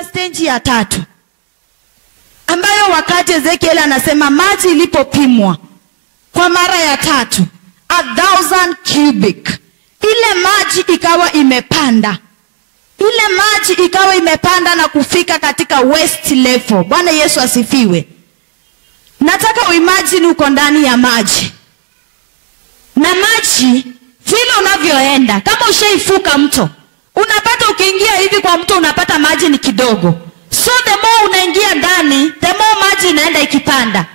kuna stage ya 3 ambayo wakati Ezekiel anasema maji ilipopimwa kwa mara ya 3, 1,000 cubic, ile maji ikawa imepanda. Ile maji ikawa imepanda na kufika katika waist level. Bwana Yesu asifiwe. Nataka uimagine uko ndani ya maji. Na maji vile unavyoenda, kama ushaifuka mto, unapata ukiingia hivi kwa mto unapata maji ni kidogo. So the more unaingia ndani, the more maji inaenda ikipanda.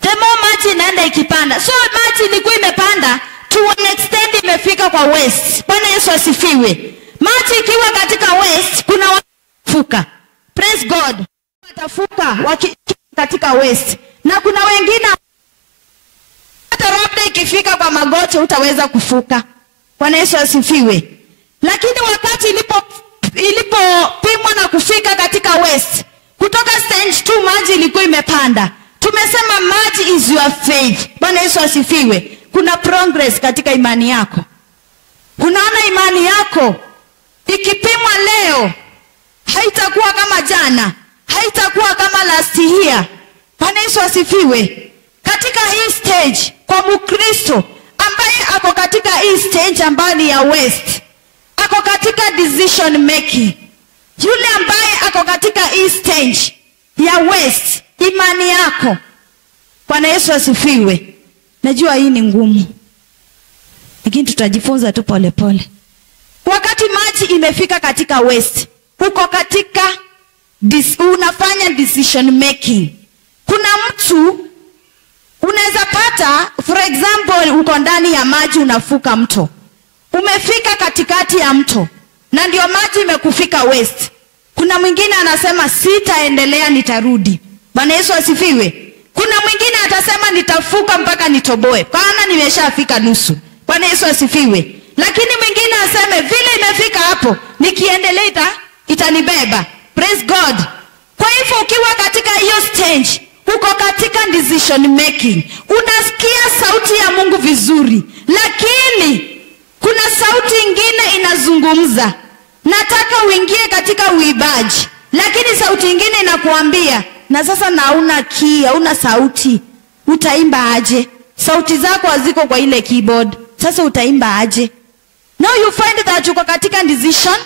The more maji inaenda ikipanda. So maji ilikuwa imepanda to an extent imefika kwa waist. Bwana Yesu asifiwe. Maji ikiwa katika waist, kuna wafuka. Praise God. Watafuka katika waist. Na kuna wengine hata labda ikifika kwa magoti utaweza kufuka. Bwana Yesu asifiwe. Lakini wakati ilipopimwa na kufika katika waist, kutoka stage 2 maji ilikuwa imepanda. Tumesema maji is your faith. Bwana Yesu asifiwe. Kuna progress katika imani yako. Unaona imani yako ikipimwa leo haitakuwa kama jana, haitakuwa kama last year. Bwana Yesu asifiwe. Katika hii stage kwa Mkristo ambaye ako katika hii stage ambayo ni ya waist, ako katika decision making, yule ambaye ako katika hii stage ya waist, imani yako, Bwana Yesu asifiwe. Najua hii ni ngumu, lakini tutajifunza tu pole pole. Wakati maji imefika katika waist, uko katika unafanya decision making. Kuna mtu unaweza pata, for example, uko ndani ya maji unafuka mto. Umefika katikati ya mto na ndio maji imekufika waist. Kuna mwingine anasema sitaendelea, nitarudi. Bwana Yesu asifiwe. Kuna mwingine atasema nitafuka mpaka nitoboe, maana nimeshafika nusu. Bwana Yesu asifiwe. Lakini mwingine aseme vile imefika hapo, nikiendelea itanibeba. Praise God. Kwa hivyo ukiwa katika hiyo stage, uko katika decision making. Unasikia sauti ya Mungu vizuri, lakini kuna sauti ingine inazungumza. Nataka uingie katika uibaji, lakini sauti ingine inakuambia, na sasa na hauna key, hauna sauti. Utaimba aje? Sauti zako haziko kwa ile keyboard. Sasa utaimba aje? Now you find that uko katika decision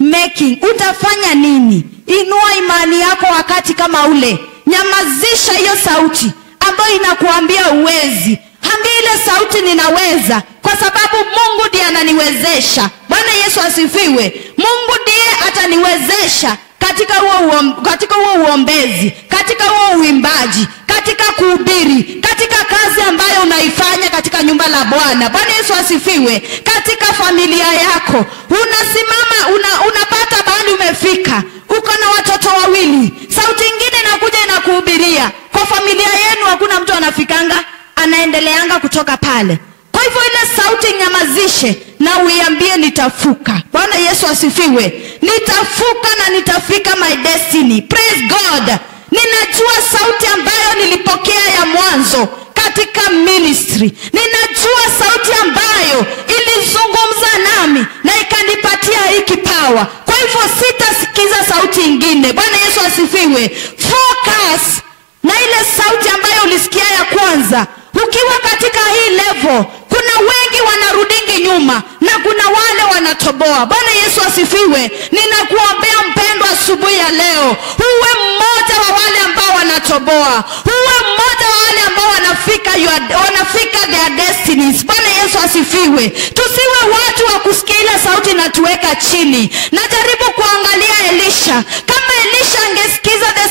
making. Utafanya nini? Inua imani yako wakati kama ule. Nyamazisha hiyo sauti ambayo inakuambia uwezi. Ambia ile sauti ninaweza, kwa sababu Mungu ndiye ananiwezesha. Bwana Yesu asifiwe. Mungu ndiye ataniwezesha katika huo uombezi, katika huo uimbaji, katika kuhubiri, katika kazi ambayo unaifanya katika nyumba la Bwana. Bwana Yesu asifiwe. Katika familia yako, unasimama unapata bahali umefika, uko na watoto 2, sauti nyingine inakuja inakuhubiria. Kwa familia yenu hakuna mtu anafikanga anaendeleanga kutoka pale. Kwa hivyo ile sauti nyamazishe na uiambie nitafuka. Bwana Yesu asifiwe. Nitafuka na nitafika my destiny. Praise God. Ninajua sauti ambayo nilipokea ya mwanzo katika ministry. Ninajua sauti ambayo ilizungumza nami na ikanipatia hii kipawa. Kwa hivyo sitasikiza sauti nyingine. Bwana Yesu asifiwe. Focus na ile sauti ambayo ulisikia ya kwanza. Ukiwa katika hii level, kuna wengi wanarudingi nyuma na kuna wale wanatoboa. Bwana Yesu asifiwe. Ninakuombea mpendwa asubuhi ya leo, uwe mmoja wa wale ambao wanatoboa. Uwe mmoja wa wale ambao wanafika their destinies. Bwana Yesu asifiwe. Tusiwe watu wa kusikia ile sauti na tuweka chini. Najaribu kuangalia Elisha. Kama Elisha angesikiza the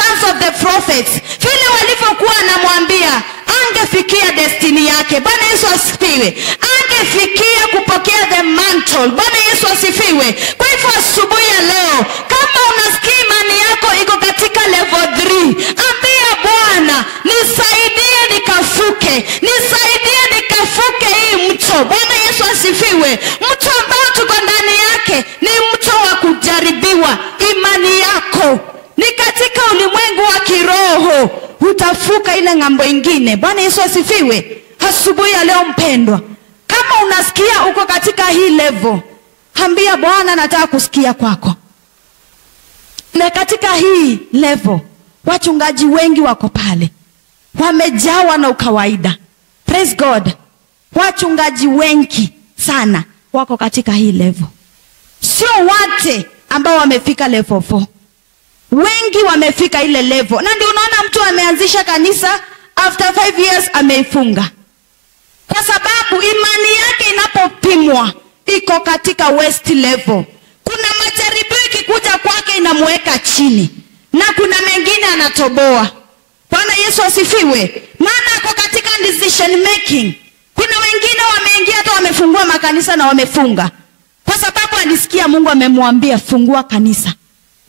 sons of the prophets, vile walivyokuwa anamwambia, angefikia destiny yake. Bwana Yesu asifiwe. Angefikia kupokea the mantle. Bwana Yesu asifiwe. Kwa hivyo asubuhi ya leo, kama unasikia imani yako iko katika level 3, ambia Bwana, nisaidie nikafuke. Nisaidie nikafuke hii mto. Bwana Yesu asifiwe. Mto ambao tuko ndani yake ni mto wa kujaribiwa. Imani yako ni katika ulimwengu wa kiroho. Utafuka ile ngambo ingine. Bwana Yesu asifiwe. Asubuhi ya leo mpendwa, kama unasikia uko katika hii level, ambia Bwana, nataka kusikia kwako. Na katika hii level, wachungaji wengi wako pale, wamejawa na ukawaida. Praise God. Wachungaji wengi sana wako katika hii level. Sio wote ambao wamefika level 4. Wengi wamefika ile level. Na ndio unaona mtu ameanzisha kanisa, after 5 years ameifunga. Kwa sababu imani yake inapopimwa iko katika west level. Kuna majaribio ikikuja kwake inamweka chini, na kuna mengine anatoboa. Bwana Yesu asifiwe. Maana ako katika decision making. Kuna wengine wameingia hata wamefungua makanisa na wamefunga, kwa sababu alisikia Mungu amemwambia fungua kanisa.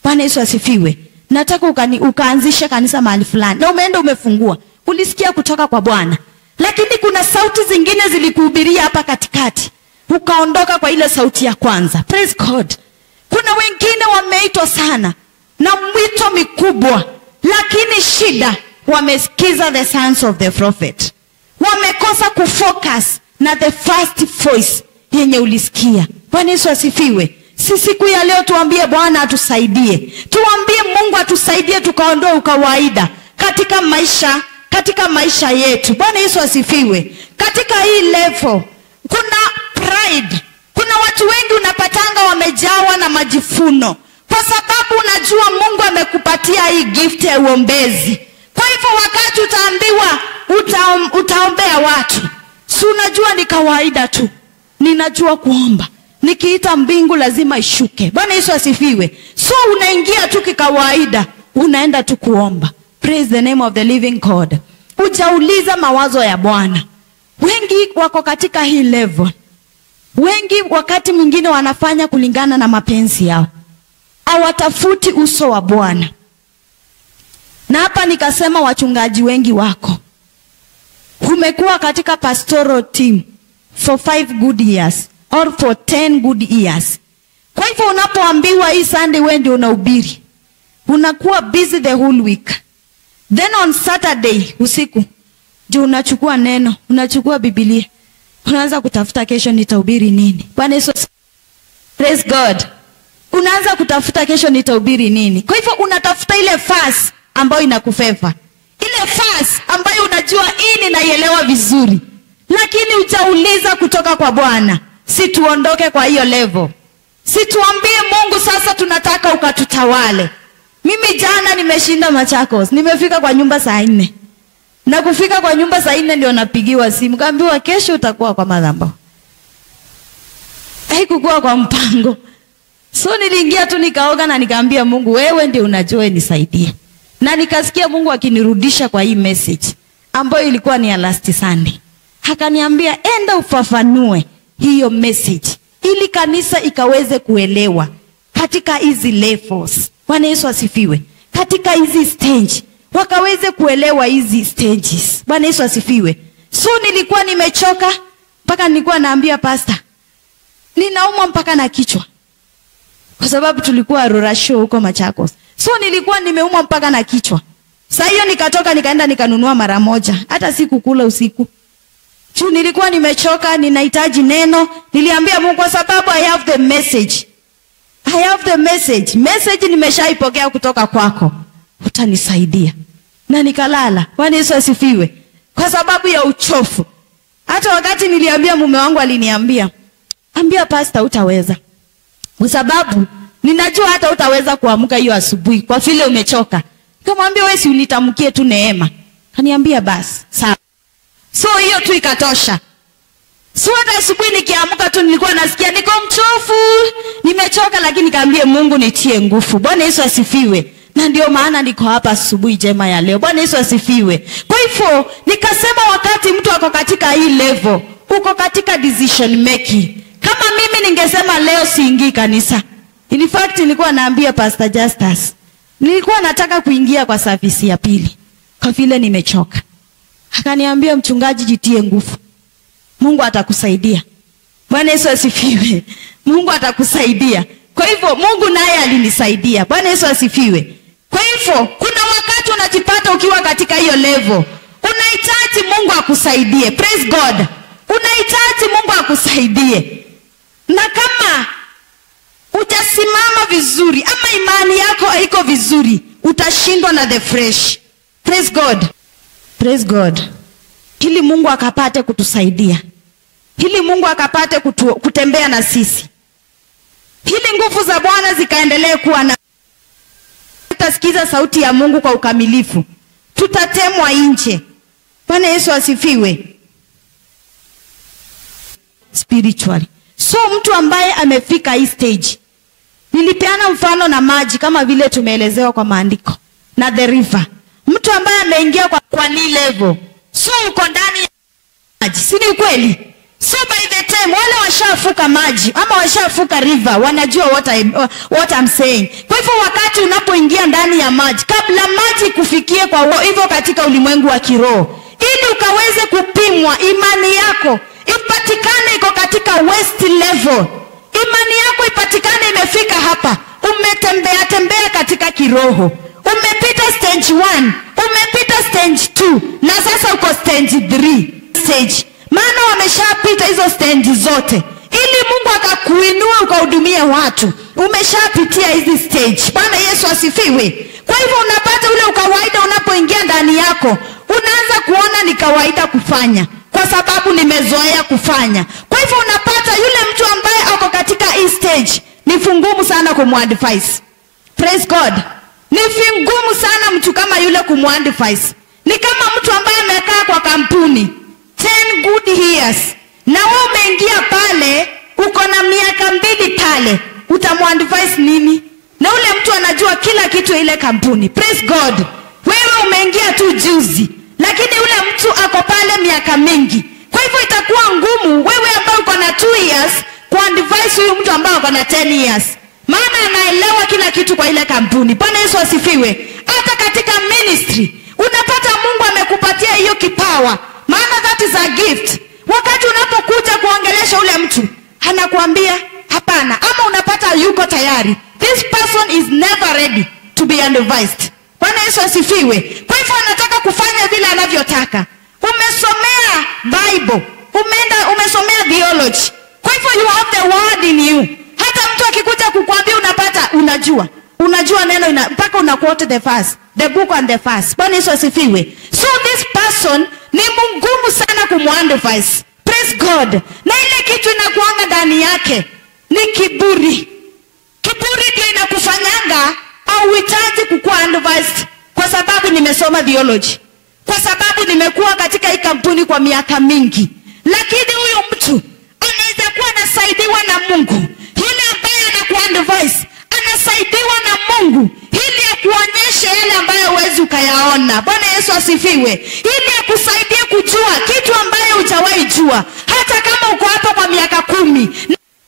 Bwana Yesu asifiwe. Nataka ukaanzisha kanisa mahali fulani, na umeenda umefungua. Ulisikia kutoka kwa Bwana, lakini kuna sauti zingine zilikuhubiria hapa katikati, ukaondoka kwa ile sauti ya kwanza. Praise God. Kuna wengine wameitwa sana na mwito mikubwa, lakini shida wamesikiza the sons of the prophet. Wamekosa kufocus na the first voice yenye ulisikia. Bwana Yesu asifiwe. Siku ya leo tuambie Bwana atusaidie. Tuambie Mungu atusaidie tukaondoe ukawaida katika maisha yetu. Bwana Yesu asifiwe. Katika hii level kuna pride. Kuna watu wengi unapatanga wamejawa na majifuno, kwa sababu unajua Mungu amekupatia hii gift ya uombezi. Kwa hivyo wakati utaambiwa utaombea watu, si unajua ni kawaida tu. Ninajua kuomba, nikiita mbingu lazima ishuke. Bwana Yesu asifiwe. So unaingia tu kikawaida, unaenda tu kuomba. Praise the name of the living God. Ujauliza mawazo ya Bwana. Wengi wako katika hii level. Wengi wakati mwingine wanafanya kulingana na mapenzi yao, hawatafuti uso wa Bwana. Na hapa nikasema wachungaji wengi wako, umekuwa katika pastoral team for 5 good years or for 10 good years. Kwa hivyo unapoambiwa hii Sunday wewe ndio unahubiri, unakuwa busy the whole week. Then on Saturday usiku ndio unachukua neno, unachukua Biblia, unaanza kutafuta kesho nitahubiri nini. Bwana Yesu. Praise God. Unaanza kutafuta kesho nitahubiri nini. Kwa hivyo unatafuta ile fast ambayo inakufeva, ile fast ambayo unajua hii ninaielewa vizuri, lakini hujauliza kutoka kwa Bwana. Si tuondoke kwa hiyo level. Si tuambie Mungu sasa tunataka ukatutawale. Mimi jana nimeshinda Machakos, nimefika kwa nyumba saa 4. Na kufika kwa nyumba saa 4 ndio napigiwa simu, kaambiwa kesho utakuwa kwa madhabahu. Haikukuwa kwa mpango. So niliingia tu nikaoga na nikaambia Mungu, wewe ndio unajua nisaidie. Na nikasikia Mungu akinirudisha kwa hii message ambayo ilikuwa ni ya last Sunday. Akaniambia enda ufafanue hiyo message ili kanisa ikaweze kuelewa katika hizi levels. Bwana Yesu asifiwe. Katika hizi stage wakaweze kuelewa hizi stages. Bwana Yesu asifiwe. So nilikuwa nimechoka mpaka nilikuwa naambia pastor, ninaumwa mpaka na kichwa. Kwa sababu tulikuwa Aurora show huko Machakos. So nilikuwa nimeumwa mpaka na kichwa. Sasa hiyo nikatoka nikaenda nikanunua mara moja. Hata sikukula usiku. Tu nilikuwa nimechoka, ninahitaji neno. Niliambia Mungu kwa sababu I have the message. I have the message. Message nimeshaipokea kutoka kwako. Utanisaidia. Na nikalala. Bwana Yesu asifiwe. Kwa sababu ya uchofu. Hata wakati niliambia mume wangu aliniambia, ambia pastor utaweza. Kwa sababu ninajua hata utaweza kuamka hiyo asubuhi kwa vile umechoka. Nikamwambia wewe si unitamkie tu neema. Kaniambia basi, sawa. So hiyo tu ikatosha. So hata asubuhi nikiamka tu nilikuwa nasikia niko mchofu, nimechoka, lakini nikamwambia Mungu nitie nguvu. Bwana Yesu asifiwe. Na ndio maana niko hapa asubuhi njema ya leo. Bwana Yesu asifiwe. Kwa hivyo nikasema wakati mtu ako katika hii level, uko katika decision making. Kama mimi ningesema leo siingii kanisa. In fact nilikuwa naambia Pastor Justus, nilikuwa nataka kuingia kwa service ya pili kwa vile nimechoka. Akaniambia mchungaji jitie nguvu. Mungu atakusaidia. Bwana Yesu asifiwe. Mungu atakusaidia. Kwa hivyo Mungu naye alinisaidia. Bwana Yesu asifiwe. Kwa hivyo kuna wakati unajipata ukiwa katika hiyo level, unahitaji Mungu akusaidie. Praise God. Unahitaji Mungu akusaidie. Na kama Utasimama vizuri, ama imani yako haiko vizuri, utashindwa na the fresh. Praise God. Praise God. Ili Mungu akapate kutusaidia. Ili Mungu akapate kutembea na sisi. Ili nguvu za Bwana zikaendelee kuwa na. Tutasikiza sauti ya Mungu kwa ukamilifu. Tutatemwa nje. Bwana Yesu asifiwe. Spiritually. So mtu ambaye amefika hii stage. Nilipeana mfano na maji kama vile tumeelezewa kwa maandiko. Na the river. Mtu ambaye ameingia kwa ni level. So uko ndani ya maji. Si ni ukweli? So by the time wale washafuka maji ama washafuka river wanajua what I'm saying. Kwa hivyo wakati unapoingia ndani ya maji, kabla maji kufikie kwa hivyo katika ulimwengu wa kiroho, ili ukaweze kupimwa imani yako ipatikane iko katika west level. Imani yako ipatikane imefika hapa. Umetembea katika kiroho. Umepita stage 1, umepita stage 2, na sasa uko stage 3 stage. Maana wameshapita hizo stage zote. Ili Mungu akakuinua ukahudumie watu, umeshapitia hizi stage. Bwana Yesu asifiwe. Kwa hivyo unapata ule ukawaida unapoingia ndani yako, unaanza kuona ni kawaida kufanya kwa sababu nimezoea kufanya. Kwa hivyo unapata yule mtu ambaye ako katika hii stage, ni fungumu sana kumadvise. Praise God. Ni vingumu sana mtu kama yule kumadvise. Ni kama mtu ambaye amekaa kwa kampuni 10 good years. Na wewe umeingia pale, uko na miaka 2 pale, utamadvise nini? Na ule mtu anajua kila kitu ile kampuni. Praise God. Wewe umeingia tu juzi, lakini ule mtu ako pale miaka mingi. Kwa hivyo itakuwa ngumu wewe ambaye uko na 2 years kuadvise huyu mtu ambaye uko na 10 years. Maana anaelewa kila kitu kwa ile kampuni. Bwana Yesu asifiwe. Hata katika ministry unapata Mungu amekupatia hiyo kipawa. Maana that is a gift. Wakati unapokuja kuongelesha ule mtu, anakuambia hapana, ama unapata yuko tayari. This person is never ready to be advised. Bwana Yesu asifiwe. Kwa hivyo anataka kufanya vile anavyotaka. Umesomea Bible, umesomea theology. Kwa hivyo you have the word in you. Hata mtu akikuja kukuambia unapata unajua neno mpaka una quote the book and the verse. Bwana Yesu asifiwe. So this person ni ngumu sana kumadvise. Praise God. Na ile kitu inakuanga ndani yake ni kiburi. Kiburi ndio inakufanyanga au uhitaji kukuadvise kwa sababu nimesoma theology. Kwa sababu nimekuwa katika hii kampuni kwa miaka mingi. Lakini huyo mtu anaweza kuwa anasaidiwa na Mungu. Yule ambaye anakuadvise anasaidiwa na Mungu ili akuonyeshe yale ambayo huwezi ukayaona. Bwana Yesu asifiwe. Ili akusaidie kujua kitu ambayo hujawahi jua. Hata kama uko hapa kwa miaka 10,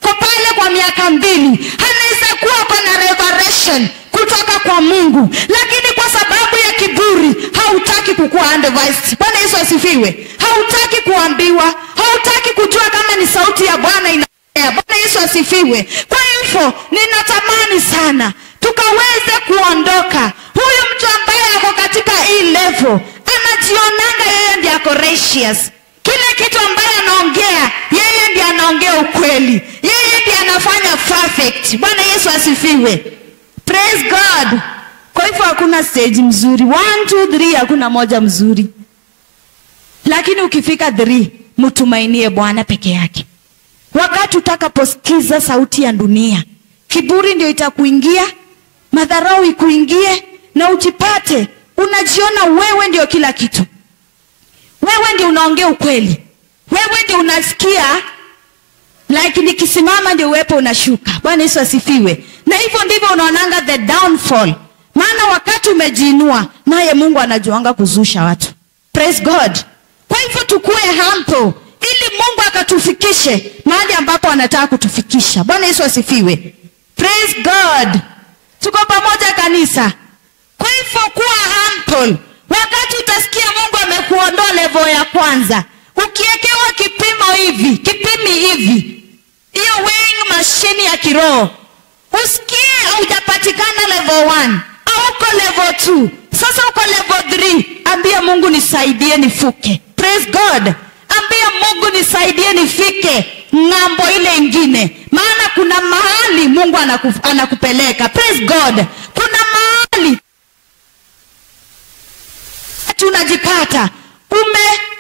uko pale kwa miaka 2, anaweza kuwa kuna revelation kutoka kwa Mungu, lakini kwa sababu ya kiburi hautaki kukuwa advised. Bwana Yesu asifiwe. Hautaki kuambiwa, hautaki kujua kama ni sauti ya Bwana ina. Bwana Yesu asifiwe. Kwa hivyo ninatamani sana tukaweze kuondoka. Huyu mtu ambaye ako katika hii level anajionanga yeye ndiye ako righteous. Kile kitu ambaye anaongea yeye ndiye anaongea ukweli. Yeye ndiye anafanya perfect. Bwana Yesu asifiwe. Praise God. Kwa hivyo hakuna stage mzuri. 1, 2, 3 hakuna moja mzuri. Lakini ukifika 3, mtumainie Bwana peke yake. Wakati utakaposikiza sauti ya dunia, kiburi ndio itakuingia, madharau ikuingie, na ujipate unajiona wewe ndio kila kitu. Wewe ndio unaongea ukweli. Wewe ndio unasikia like nikisimama ndio uwepo unashuka. Bwana Yesu asifiwe. Na hivyo ndivyo unaonanga the downfall. Maana wakati umejiinua, naye Mungu anajuanga kuzusha watu. Praise God. Kwa hivyo tukue humble ili Mungu akatufikishe mahali ambapo anataka kutufikisha. Bwana Yesu asifiwe. Praise God. Tuko pamoja kanisa. Kwa hivyo kuwa humble. Wakati utasikia Mungu amekuondoa level ya kwanza, ukiekewa kipimi hivi, hiyo weighing machine ya kiroho, usikie hujapatikana level 1 au uko level 2, sasa uko level 3, ambia Mungu nisaidie nifuke. Praise God. Ambia Mungu nisaidie nifike ng'ambo ile ingine, maana kuna mahali Mungu anakupeleka. Praise God. Kuna mahali tunajipata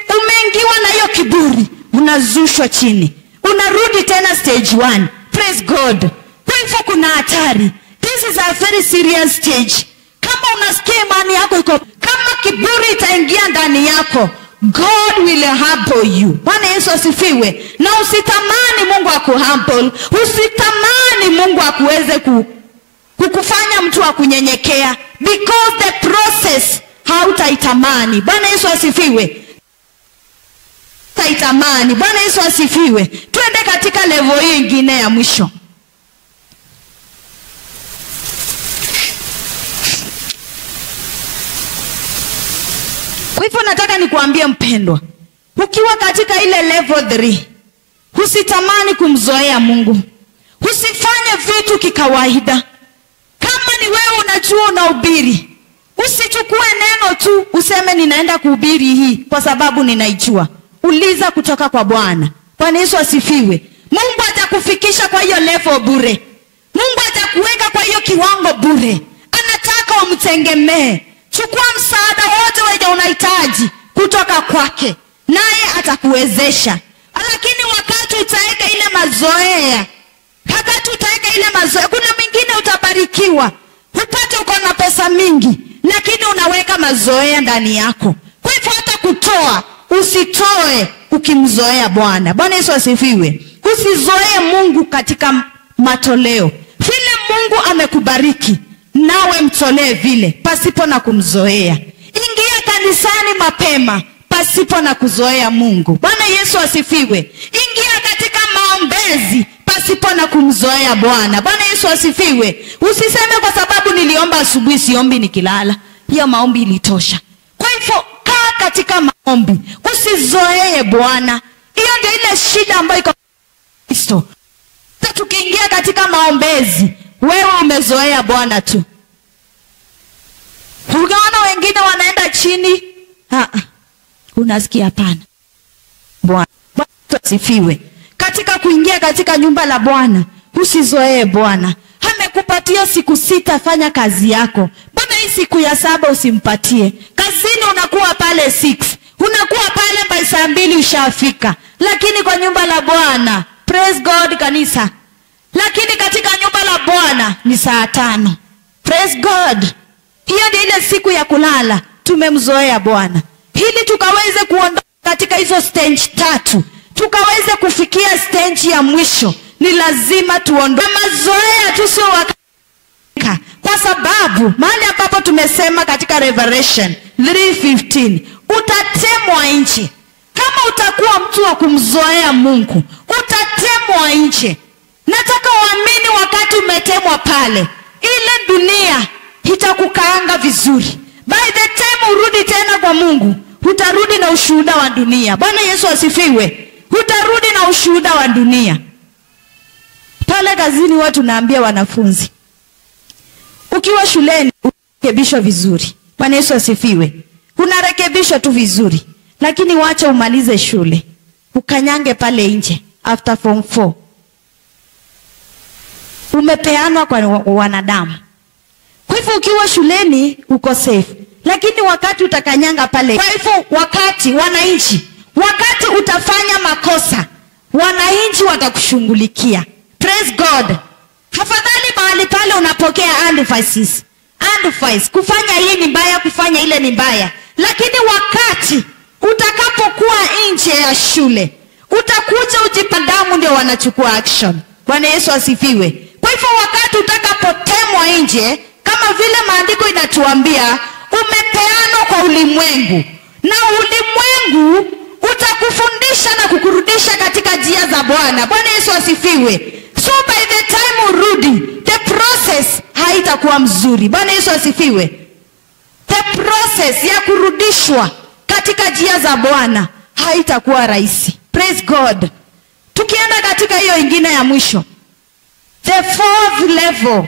umeingiwa na hiyo kiburi, unazushwa chini, unarudi tena stage 1. Praise God. Kwa hivyo kuna hatari. This is a very serious stage. Kama unasikia imani yako iko, kama kiburi itaingia ndani yako, God will humble you. Bwana Yesu asifiwe. Na usitamani Mungu akuhumble, usitamani Mungu akuweze kukufanya mtu wa kunyenyekea, because the process hautaitamani. Bwana Yesu asifiwe. Taitamani. Bwana Yesu asifiwe. Twende katika level hii nyingine ya mwisho. Kwa hivyo nataka nikuambie mpendwa, ukiwa katika ile level 3, usitamani kumzoea Mungu. Usifanye vitu kikawaida. Kama ni wewe unajua unahubiri, usichukue neno tu useme ninaenda kuhubiri hii kwa sababu ninaijua. Uliza kutoka kwa Bwana. Bwana Yesu asifiwe. Mungu atakufikisha kwa hiyo level bure. Mungu atakuweka kwa hiyo kiwango bure. Anataka umtegemee. Chukua msaada wote wewe unahitaji kutoka kwake, naye atakuwezesha. Lakini wakati utaweka ile mazoea, kuna mingine utabarikiwa, upate uko na pesa mingi, lakini unaweka mazoea ndani yako. Kwa hivyo hata kutoa, usitoe ukimzoea Bwana. Bwana Yesu asifiwe. Usizoee Mungu katika matoleo. Vile Mungu amekubariki, nawe mtolee vile, pasipo na kumzoea. Ingia kanisani mapema, pasipo na kuzoea Mungu. Bwana Yesu asifiwe. Ingia katika maombezi, pasipo na kumzoea Bwana. Bwana Yesu asifiwe. Usiseme kwa sababu niliomba asubuhi siombi nikilala. Hiyo maombi ilitosha. Kwa hivyo kaa katika maombi, usizoee Bwana. Hiyo ndio ile shida ambayo iko Kristo. Tukiingia katika maombezi, wewe umezoea Bwana tu. Unaona wengine wanaenda chini, unasikia hapana. Bwana asifiwe. Katika kuingia katika nyumba la Bwana, usizoee Bwana. Amekupatia siku 6, fanya kazi yako. Mbona hii siku ya 7 usimpatie? Kazini unakuwa pale 6, unakuwa pale by saa 2 ushafika. Lakini kwa nyumba la Bwana, praise God kanisa, lakini katika nyumba la Bwana ni saa 5. Praise God. Hiyo ndio ile siku ya kulala. Tumemzoea Bwana. Ili tukaweze kuondoka katika hizo stage 3, tukaweze kufikia stage ya mwisho, ni lazima tuondoe mazoea tusiowaka. Kwa sababu mahali ambapo tumesema katika Revelation 3:15, utatemwa nje. Kama utakuwa mtu wa kumzoea Mungu, utatemwa nje. Nataka uamini wakati umetemwa pale, ile dunia itakukaanga vizuri. By the time urudi tena kwa Mungu, utarudi na ushuhuda wa dunia. Bwana Yesu asifiwe. Utarudi na ushuhuda wa dunia. Pale kazini watu naambia wanafunzi, ukiwa shuleni unarekebishwa vizuri. Bwana Yesu asifiwe. Unarekebishwa tu vizuri. Lakini wacha umalize shule, ukanyange pale nje after form 4. Umepeanwa kwa wanadamu. Kwa hivyo ukiwa shuleni uko safe. Lakini wakati utakanyanga pale, kwa hivyo wakati wananchi, wakati utafanya makosa, wananchi watakushughulikia. Praise God. Hafadhali mahali pale unapokea advice. Kufanya hii ni mbaya, kufanya ile ni mbaya. Lakini wakati utakapokuwa nje ya shule, utakuja ujipandamu ndio wanachukua action. Bwana Yesu asifiwe. Kwa hivyo wakati utakapotemwa nje, kama vile maandiko inatuambia, umepeanwa kwa ulimwengu. Na ulimwengu utakufundisha na kukurudisha katika njia za Bwana. Bwana Yesu asifiwe. So by the time urudi, the process haitakuwa mzuri. Bwana Yesu asifiwe. The process ya kurudishwa katika njia za Bwana haitakuwa rahisi. Praise God. Tukienda katika hiyo ingine ya mwisho, the 4th level,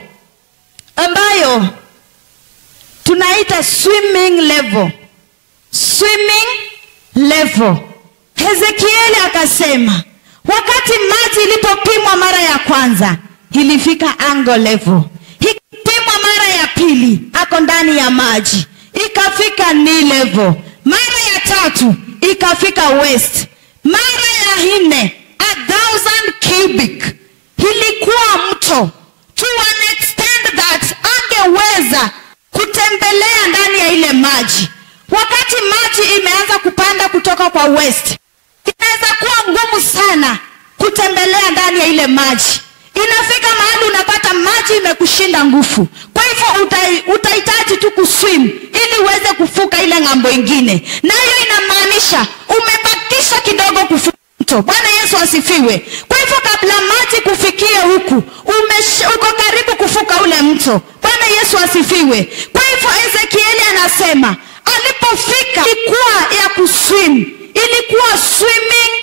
ambayo tunaita swimming level. Swimming level. Hezekieli akasema, Wakati maji ilipopimwa mara ya kwanza, ilifika angle level. Ikipimwa mara ya pili, ako ndani ya maji, ikafika knee level. Mara ya tatu, ikafika waist. Mara ya 4, 1,000 cubic. Ilikuwa mto to an extent that angeweza kutembelea ndani ya ile maji. Wakati maji imeanza kupanda kutoka kwa west, inaweza kuwa ngumu sana kutembelea ndani ya ile maji. Inafika mahali unapata maji imekushinda nguvu. Kwa hivyo utahitaji tu kuswim ili uweze kufuka ile ngambo ingine. Na hiyo inamaanisha umebakisha kidogo kufuka mto. Bwana Yesu asifiwe. Kwa hivyo kabla maji kufikie huku, uko karibu kufuka ule mto. Bwana Yesu asifiwe. Kwa hivyo Ezekieli anasema alipofika ilikuwa ya kuswim, ilikuwa swimming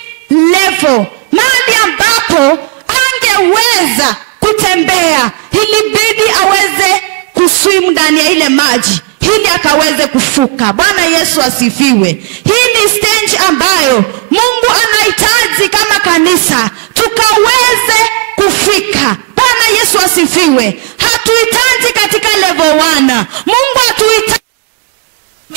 level, mahali ambapo angeweza kutembea. Ilibidi aweze kuswim ndani ya ile maji ili akaweze kufuka. Bwana Yesu asifiwe. Hii ni stage ambayo Mungu anahitaji kama kanisa tukaweze kufika. Bwana Yesu asifiwe. Hatuhitaji katika level 1. Mungu hatuhitaji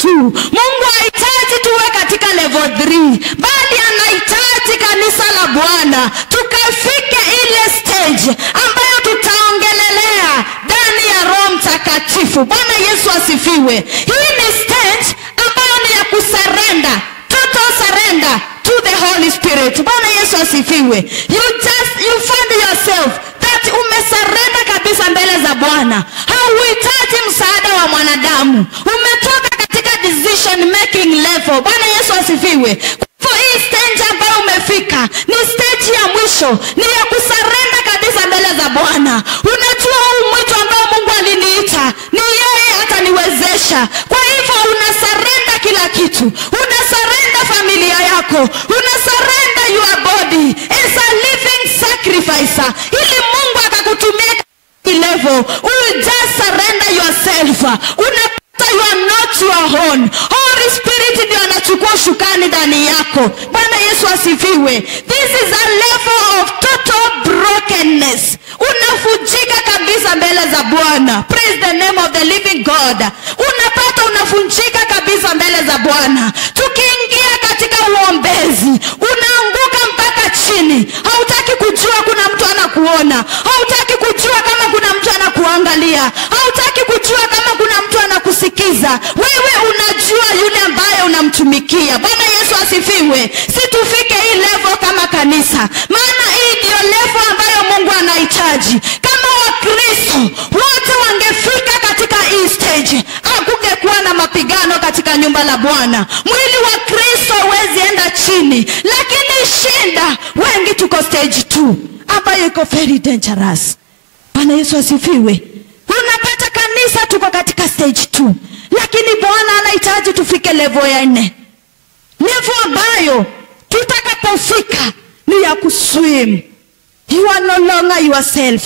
Mungu hahitaji tuwe katika level 3, bali anahitaji kanisa la Bwana tukafike ile stage ambayo tutaongelelea ndani ya Roho Mtakatifu. Bwana Yesu asifiwe. Hii ni stage ambayo ni ya kusurrender, total surrender to the Holy Spirit. Bwana Yesu asifiwe. You find yourself that umesurrender kabisa mbele za Bwana. Hauhitaji msaada wa mwanadamu. Umetoka katika decision making level. Bwana Yesu asifiwe. Kwa hii stage ambayo umefika ni stage ya mwisho, ni ya kusurrender kabisa mbele za Bwana. Unajua huu mwito ambao Mungu aliniita, ni yeye ataniwezesha. Kwa hivyo unasurrender kila kitu. Unasurrender familia yako. Unasurrender your body as a living sacrifice. Ili Mungu akakutumia level. You just surrender yourself. You are not your own. Holy Spirit ndio anachukua shukani ndani yako. Bwana Yesu asifiwe. This is a level of total brokenness. Unafujika kabisa mbele za Bwana. Praise the name of the living God. Unapata unafujika kabisa mbele za Bwana. Tukiingia katika uombezi, unaanguka mpaka chini. Hautaki kujua kuna mtu anakuona. Hautaki kujua kama kuna mtu anakuangalia. Hautaki kujua kama kuna mtu anakusikiza. Wewe unajua yule ambaye unamtumikia. Bwana Yesu asifiwe. Situfike hii level kama kanisa, maana hii ndio level ambayo Mungu anahitaji. Kama Wakristo wote wangefika katika hii stage, hakungekuwa na mapigano katika nyumba la Bwana. Mwili wa Kristo hauwezi enda chini, lakini shinda wengi tuko stage 2 ambayo iko very dangerous. Bwana Yesu asifiwe. Unapata kanisa tuko katika stage 2, lakini Bwana anahitaji tufike level ya 4. Level ambayo tutakapofika ni ya kuswim. You are no longer yourself.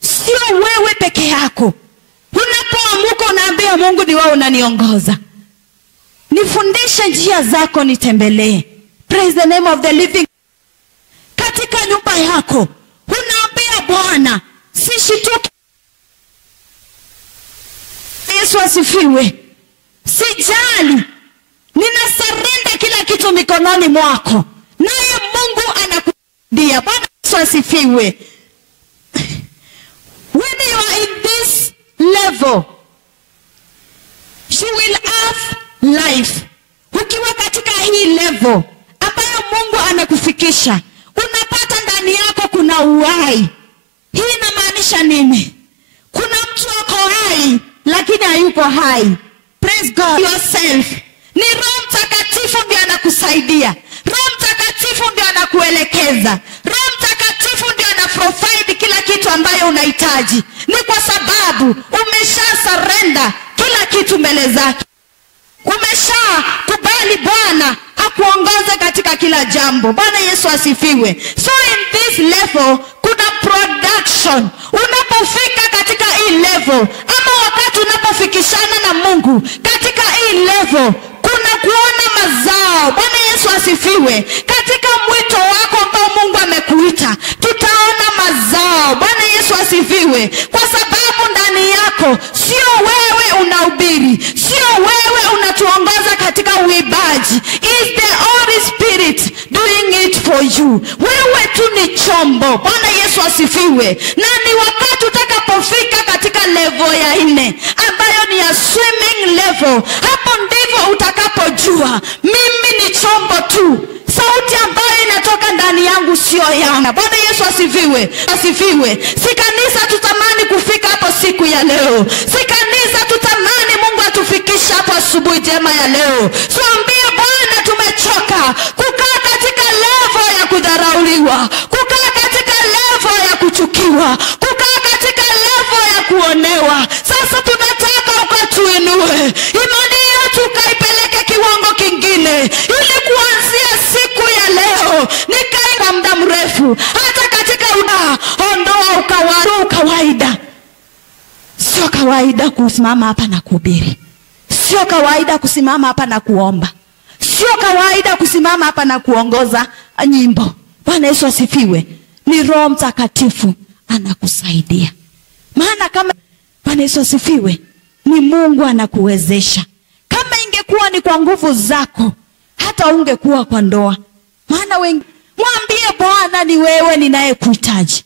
Sio wewe peke yako. Unapoamuka unaambia Mungu, ni wewe unaniongoza. Nifundishe njia zako nitembelee. Praise the name of the living. Katika nyumba yako unaambia Bwana, sishituki. Yesu asifiwe. Sijali. Ninasurrender kila kitu mikononi mwako. Naye Mungu anakusaidia. Bwana Yesu asifiwe. When you are in this level, you will have life. Ukiwa katika hii level ambayo Mungu anakufikisha, unapata ndani yako kuna uhai. Hii inamaanisha nini? Kuna mtu wako hai lakini hayuko hai. Praise God. Yourself. Ni Roho Mtakatifu ndiye anakusaidia. Roho Mtakatifu ndiye anakuelekeza. Roho Mtakatifu ndiye anaprovide kila kitu ambayo unahitaji. Ni kwa sababu umesha surrender kila kitu mbele zake. Umesha kubali Bwana akuongoze katika kila jambo. Bwana Yesu asifiwe. So in this level kuna production. Unapofika katika hii level, ama wakati unapofikishana na Mungu katika hii level, kuna kuona mazao. Bwana Yesu asifiwe. Katika mwito wako ambao Mungu unahitaji is the Holy Spirit doing it for you. Wewe tu ni chombo. Bwana Yesu asifiwe. Na ni wakati utakapofika katika level ya 4 ambayo ni ya swimming level, hapo ndivyo utakapojua mimi ni chombo tu. Sauti ambayo inatoka ndani yangu sio yangu. Bwana Yesu asifiwe. Asifiwe. Si kanisa tutamani kufika hapo siku ya leo. Si kanisa tutamani Mungu atufikisha hapo asubuhi njema ya leo. Tuambie Bwana tumechoka kukaa katika level ya kudharauliwa, kukaa katika level ya kuchukiwa, kukaa katika level ya kuonewa. Sasa tunataka ukatuinue. Imani yetu kaipeleke kiwango kingine. Ili kuanzia siku ya leo nikae kwa muda mrefu hata katika ondoa ukawaida. Sio kawaida kusimama hapa na kuhubiri. Sio kawaida kusimama hapa na kuomba. Sio kawaida kusimama hapa na kuongoza nyimbo. Bwana Yesu asifiwe. Ni Roho Mtakatifu anakusaidia. Maana kama Bwana Yesu asifiwe, ni Mungu anakuwezesha. Kama ingekuwa ni kwa nguvu zako, hata ungekuwa kwa ndoa. Maana wengi mwambie Bwana ni wewe ninayekuhitaji.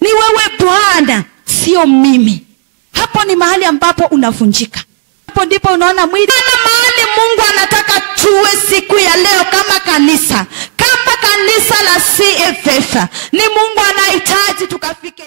Ni wewe Bwana, sio mimi. Hapo ni mahali ambapo unavunjika. Hapo ndipo unaona mwili. Ana mahali Mungu anataka tuwe siku ya leo kama kanisa. Kama kanisa la CFF. Ni Mungu anahitaji tukafike.